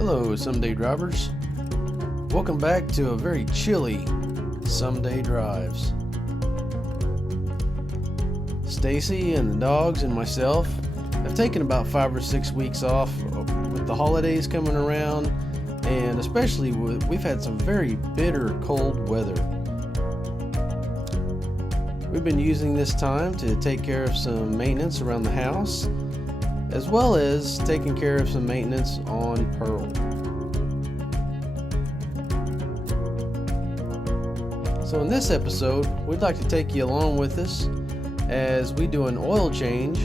Hello, Someday Drivers. Welcome back to a very chilly Someday Drives. Stacy and the dogs and myself have taken about 5 or 6 weeks off with the holidays coming around, and especially we've had some very bitter cold weather. We've been using this time to take care of some maintenance around the house, as well as taking care of some maintenance on Pearl. So in this episode, we'd like to take you along with us as we do an oil change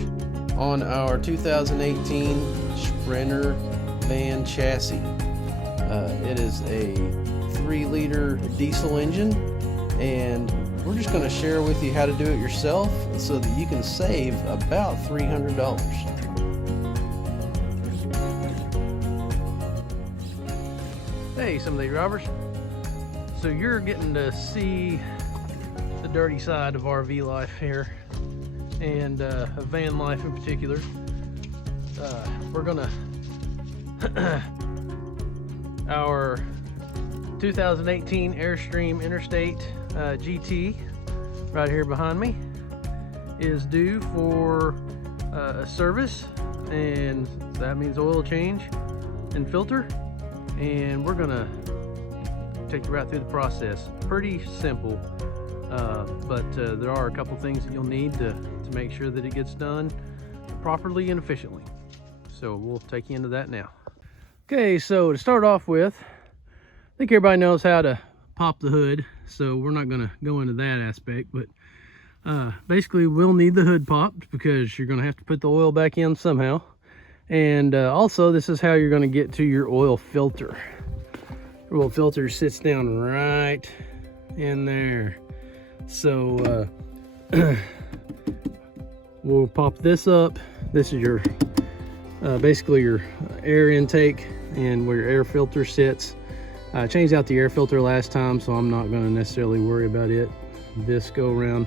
on our 2018 Sprinter van chassis. It is a 3-liter diesel engine, and we're just going to share with you how to do it yourself so that you can save about $300. Hey, Someday Drivers. So you're getting to see the dirty side of RV life here, and of van life in particular. We're gonna our 2018 AIrstream Interstate GT right here behind me is due for a service, and that means oil change and filter, and we're gonna take you right through the process. Pretty simple, but there are a couple things that you'll need to make sure that it gets done properly and efficiently. So we'll take you into that now. Okay, so to start off with, I think everybody knows how to pop the hood, so we're not going to go into that aspect, but basically we'll need the hood popped because you're going to have to put the oil back in somehow. And also, this is how you're going to get to your oil filter. Your oil filter sits down right in there. So we'll pop this up. This is your basically your air intake and where your air filter sits. I changed out the air filter last time, so I'm not going to necessarily worry about it this go around.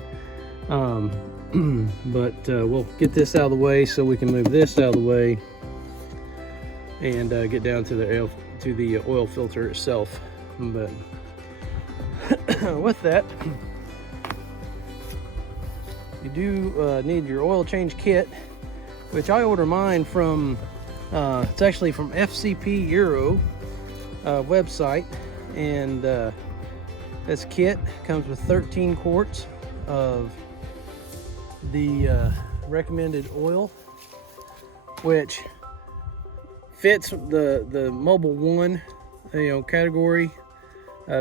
But we'll get this out of the way so we can move this out of the way and get down to the oil filter itself. But with that, you do need your oil change kit, which I order mine from it's actually from FCP Euro website, and this kit comes with 13 quarts of the recommended oil, which fits the Mobile 1 category.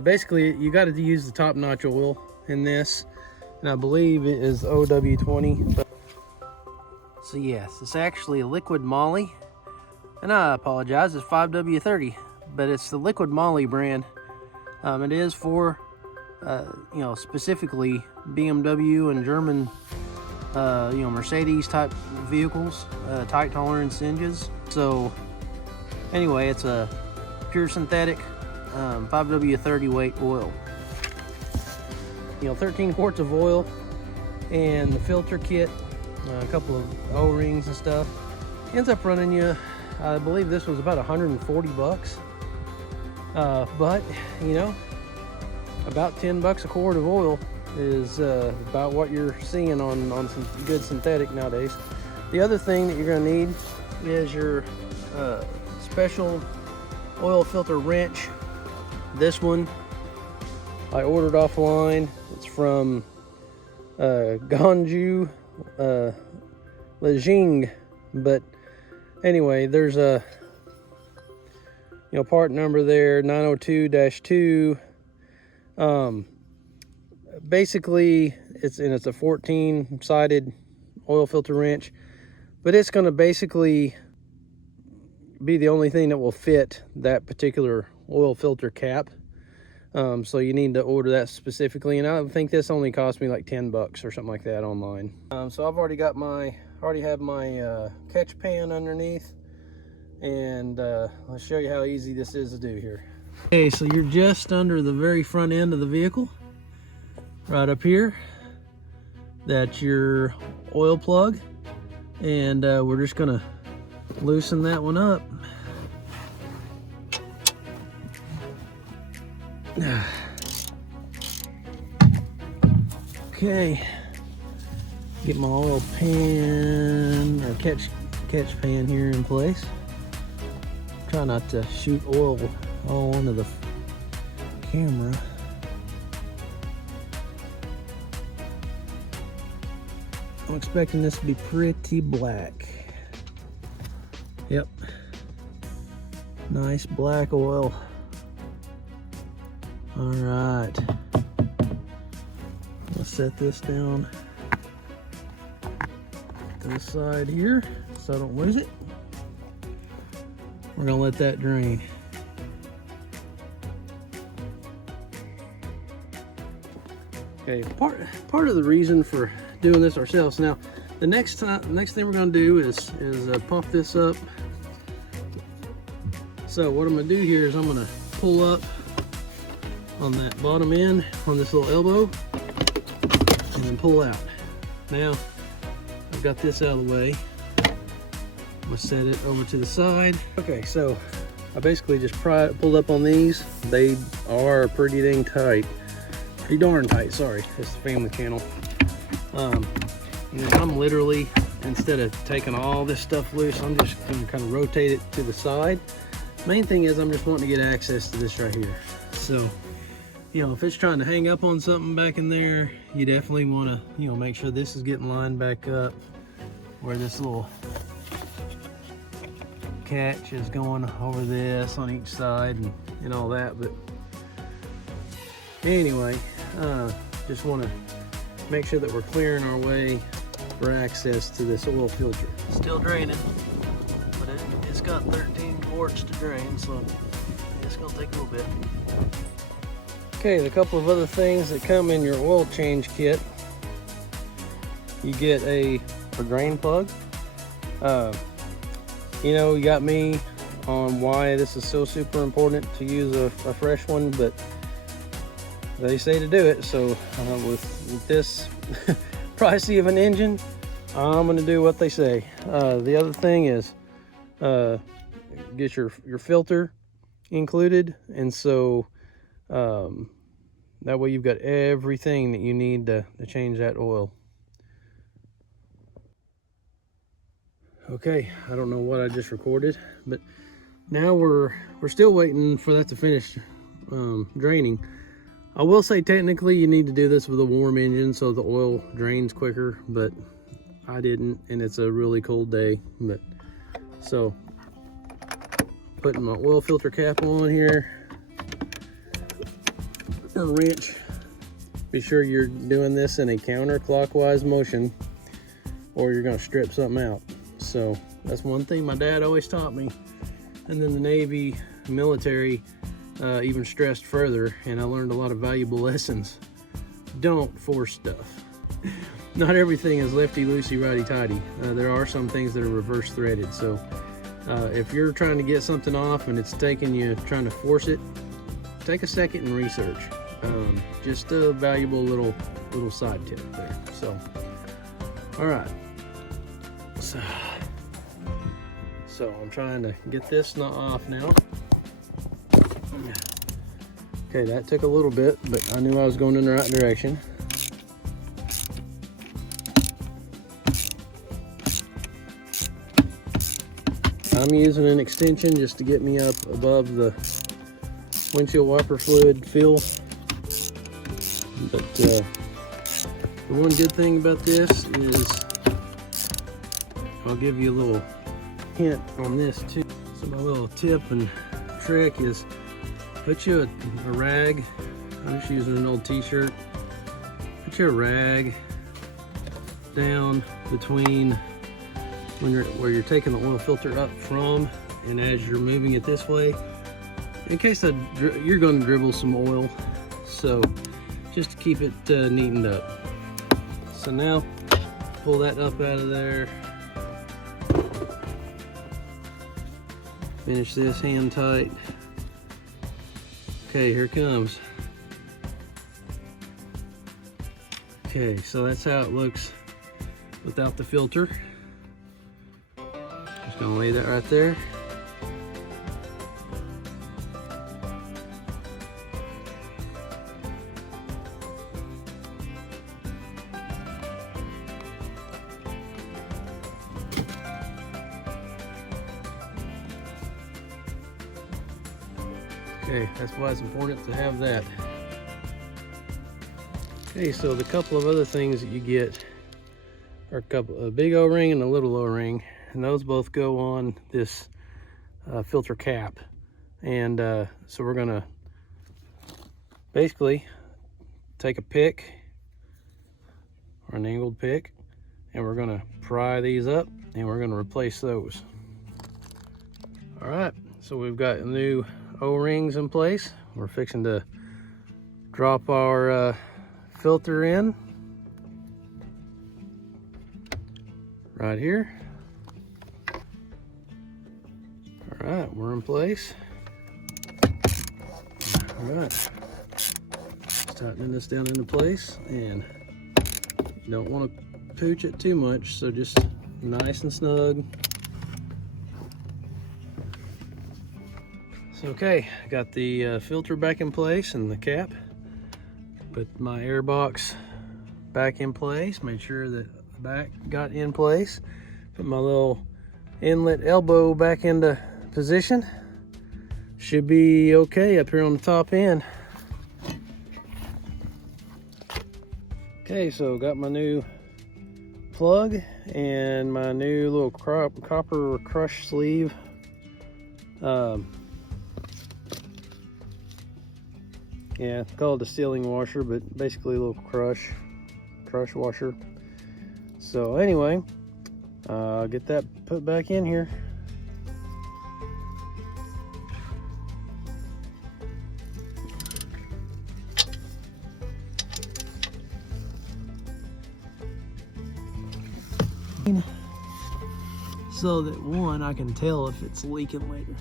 Basically you got to use the top-notch oil in this, and I believe it is OW20. So yes, it's actually a liquid moly, and I apologize, it's 5W30, but it's the liquid moly brand. It is for specifically BMW and German Mercedes type vehicles, tight tolerance engines. So anyway, it's a pure synthetic 5W30 weight oil. 13 quarts of oil, and the filter kit, a couple of O-rings and stuff, ends up running you, I believe this was about 140 bucks. But about 10 bucks a quart of oil is about what you're seeing on some good synthetic nowadays. The other thing that you're going to need is your special oil filter wrench. This one I ordered offline. It's from Ganju Lejing, but anyway, there's a part number there, 902-2. Basically it's a 14-sided oil filter wrench, but it's going to basically be the only thing that will fit that particular oil filter cap. So you need to order that specifically, and I think this only cost me like 10 bucks or something like that online. So I've already have my catch pan underneath, and I'll show you how easy this is to do here. Okay, so you're just under the very front end of the vehicle, right up here. That's your oil plug, and we're just gonna loosen that one up. Okay, get my oil pan or catch pan here in place. Try not to shoot oil all onto the camera. I'm expecting this to be pretty black. Yep, nice black oil. All right, let's set this down to the side here so I don't lose it. We're gonna let that drain. Okay, part of the reason for doing this ourselves. Now, the next thing we're gonna do is pump this up. So what I'm gonna do here is I'm gonna pull up on that bottom end on this little elbow and then pull out. Now, I've got this out of the way. I'm gonna set it over to the side. Okay, so I basically just pulled up on these. They are pretty dang tight. Pretty darn tight, sorry. It's the family channel. And I'm literally, instead of taking all this stuff loose, I'm just gonna kind of rotate it to the side. Main thing is I'm just wanting to get access to this right here. So, you know, if it's trying to hang up on something back in there, you definitely want to, you know, make sure this is getting lined back up where this little catch is going over this on each side and all that. But anyway, just want to make sure that we're clearing our way for access to this oil filter. Still draining, but it's got 13 quarts to drain, so it's gonna take a little bit. Okay, a couple of other things that come in your oil change kit. You get a drain plug. You know, you got me on why this is so super important to use a fresh one, but they say to do it. So with this pricey of an engine, I'm gonna do what they say. The other thing is get your filter included, and so that way you've got everything that you need to change that oil. Okay, I don't know what I just recorded, but now we're still waiting for that to finish draining. I will say technically you need to do this with a warm engine so the oil drains quicker, but I didn't, and it's a really cold day. But so putting my oil filter cap on here, a wrench. Be sure you're doing this in a counterclockwise motion or you're going to strip something out. So that's one thing my dad always taught me, and then the Navy military even stressed further, and I learned a lot of valuable lessons. Don't force stuff. Not everything is lefty loosey righty tighty. There are some things that are reverse threaded, so if you're trying to get something off and it's taking you trying to force it, take a second and research. Just a valuable little side tip there. So all right, so I'm trying to get this knot off now. Okay, that took a little bit, but I knew I was going in the right direction. I'm using an extension just to get me up above the windshield wiper fluid fill. But the one good thing about this is, I'll give you a little hint on this too. So my little tip and trick is put you a rag. I'm just using an old t-shirt. Put you a rag down between where you're taking the oil filter up from, and as you're moving it this way, in case you're going to dribble some oil, so just to keep it neatened up. So now pull that up out of there. Finish this hand tight. Okay, here it comes. Okay, so that's how it looks without the filter. Just gonna lay that right there. Okay, that's why it's important to have that. Okay, so the couple of other things that you get are a big O-ring and a little O-ring, and those both go on this filter cap. And so we're gonna basically take a pick or an angled pick, and we're gonna pry these up and we're gonna replace those. All right, so we've got new O-rings in place. We're fixing to drop our filter in right here. All right, we're in place. All right, tightening this down into place, and you don't want to pooch it too much, so just nice and snug. So okay, got the filter back in place and the cap. Put my air box back in place, made sure that the back got in place. Put my little inlet elbow back into position. Should be okay up here on the top end. Okay, so got my new plug and my new little copper crush sleeve. Yeah, it's called a sealing washer, but basically a little crush washer. So anyway, get that put back in here. So that one, I can tell if it's leaking later.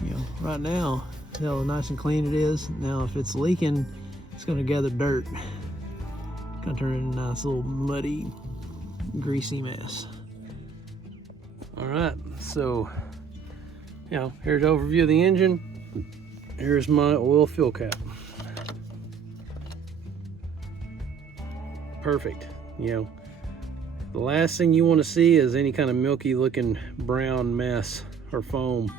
You know, right now, tell how nice and clean it is. Now if it's leaking, it's gonna gather dirt. It's gonna turn into a nice little muddy, greasy mess. All right, so, you know, here's an overview of the engine. Here's my oil fill cap. Perfect, you know. The last thing you want to see is any kind of milky looking brown mess or foam.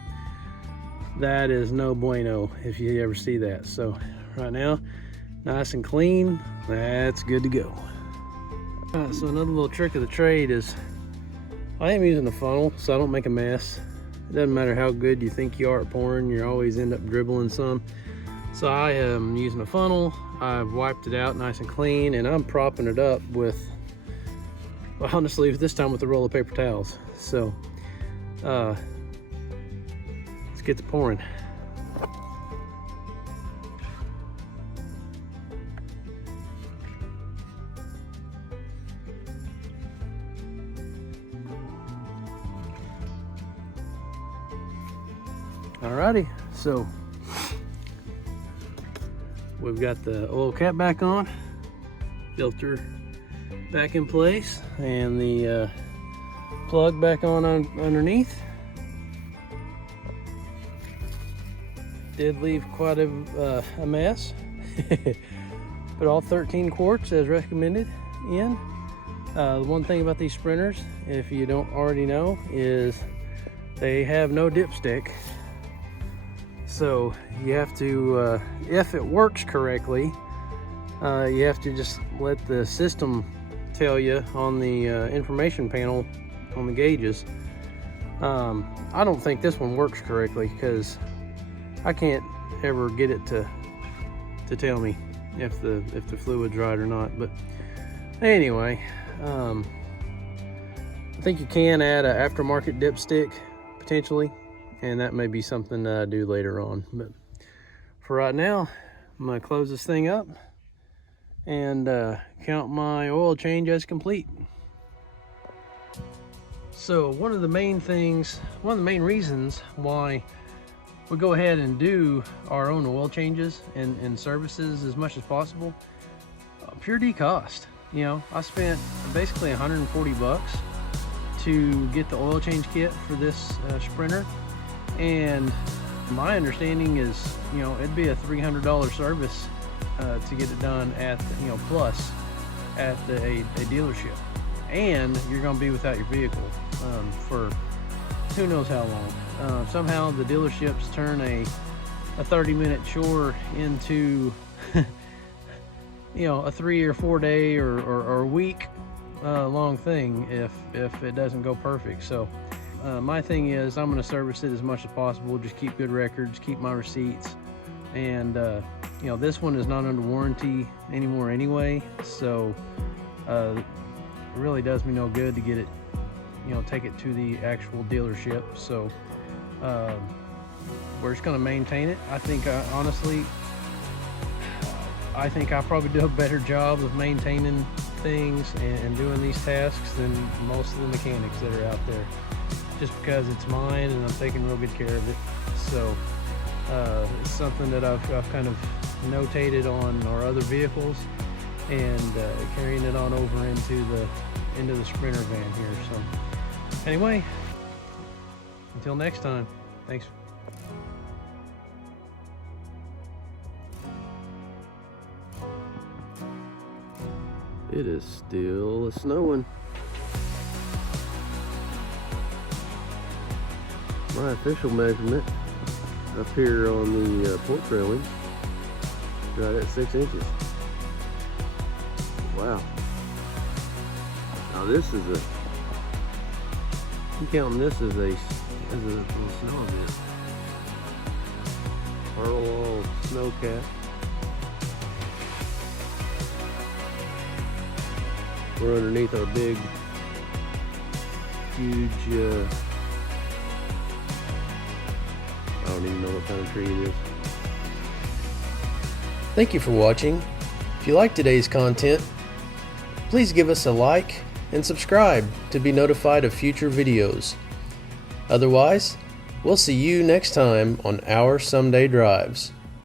That is no bueno if you ever see that. So right now, nice and clean, that's good to go. All right, so another little trick of the trade is I am using a funnel so I don't make a mess. It doesn't matter how good you think you are at pouring, you always end up dribbling some. So I am using a funnel. I've wiped it out nice and clean, and I'm propping it up with, well, honestly, this time with a roll of paper towels. So let's get to pouring. Alrighty, so we've got the oil cap back on, filter back in place, and the plug back on underneath. Did leave quite a mess. Put all 13 quarts as recommended in. The one thing about these sprinters, if you don't already know, is they have no dipstick. So you have to, if it works correctly, you have to just let the system tell you on the information panel on the gauges. I don't think this one works correctly because I can't ever get it to tell me if the fluid's right or not. But anyway, I think you can add an aftermarket dipstick potentially, and that may be something that I do later on. But for right now, I'm gonna close this thing up and count my oil change as complete. So one of the main reasons why we go ahead and do our own oil changes and services as much as possible, pure cost. You know, I spent basically 140 bucks to get the oil change kit for this Sprinter, and my understanding is, you know, it'd be a $300 service to get it done at, you know, plus at a dealership, and you're going to be without your vehicle for who knows how long. Somehow the dealerships turn a a 30-minute chore into you know, a 3 or 4 day or week long thing if it doesn't go perfect. So my thing is, I'm going to service it as much as possible, just keep good records, keep my receipts, and you know, this one is not under warranty anymore anyway, so it really does me no good to get it, you know, take it to the actual dealership. So we're just going to maintain it. I think honestly, I think I probably do a better job of maintaining things and doing these tasks than most of the mechanics that are out there, just because it's mine and I'm taking real good care of it. So it's something that I've kind of notated on our other vehicles, and carrying it on over into the Sprinter van here. So anyway, until next time, thanks. It is still snowing. My official measurement up here on the porch railing, right at 6 inches. Wow. Now this is a, I'm counting this as a little snow event. Our little snow cap. We're underneath our big, huge, I don't even know what kind of tree it is. Thank you for watching. If you like today's content, please give us a like and subscribe to be notified of future videos. Otherwise, we'll see you next time on Our Someday Drives.